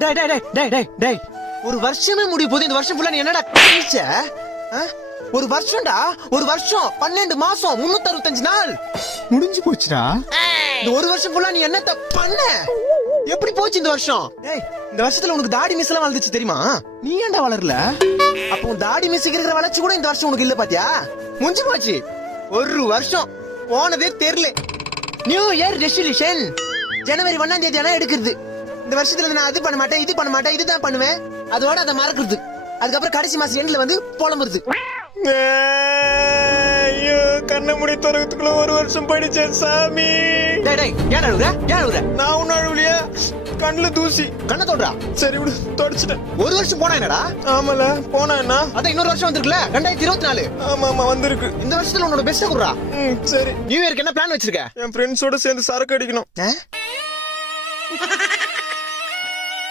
டேய் டேய் டேய் டேய் டேய் டேய் ஒரு வருஷமே முடிய போகுது. இந்த வருஷம் ஃபுல்லா நீ என்னடா கழிச்ச? ஒரு வருஷம்டா, ஒரு வருஷம் 12 மாசம் 365 நாள் முடிஞ்சு போச்சுடா. இந்த ஒரு வருஷம் ஃபுல்லா நீ என்னத்த பண்ண? எப்படி போச்சு இந்த வருஷம்? டேய் இந்த வருஷத்துல உனக்கு தாடி மிஸ் எல்லாம் வளர்ந்துச்சு தெரியுமா? நீ ஏன்டா வளரல? அப்போ உன் தாடி மிஸ் இருக்கிற வளர்ச்சி கூட இந்த வருஷம் உனக்கு இல்ல பாத்தியா? முடிஞ்சு போச்சு. ஒரு வருஷம் போனதே தெரியல. நியூ இயர் ரெசல்யூஷன் ஜனவரி 1ஆம் தேதி ஆனா எடுக்கிறது. இந்த வருஷத்துல நான் அது பண்ண மாட்டேன், இது பண்ண மாட்டேன், இதுதான் பண்ணுவேன், அதோட அதை மறக்கிறது. அதுக்கப்புறம் கடைசி மாசம் எண்ட்ல வந்து புலம்புறது. ஐயோ கண்ண முடி துறக்கத்துக்குள்ள ஒரு வருஷம் போயிடுச்சேன் சாமி. டேய் டேய் ஏன் அழுகுற? ஏன் அழுகுற? நான் ஒன்னும் அழுவலையா, கண்ணுல தூசி. கண்ணை தொடுறா. சரி விடு, தொடச்சிட்டேன். ஒரு வருஷம் போனா என்னடா? ஆமால போனா என்ன? அதான் இன்னொரு வருஷம் வந்திருக்குல 2024. ஆமா ஆமா வந்திருக்கு. இந்த வருஷத்துல உன்னோட பெஸ்ட குடுறா. சரி. நியூ இயருக்கு என்ன பிளான் வச்சிருக்க? என் ஃப்ரெண்ட்ஸோட சேர்ந்து சரக்கு அடிக்கணும்.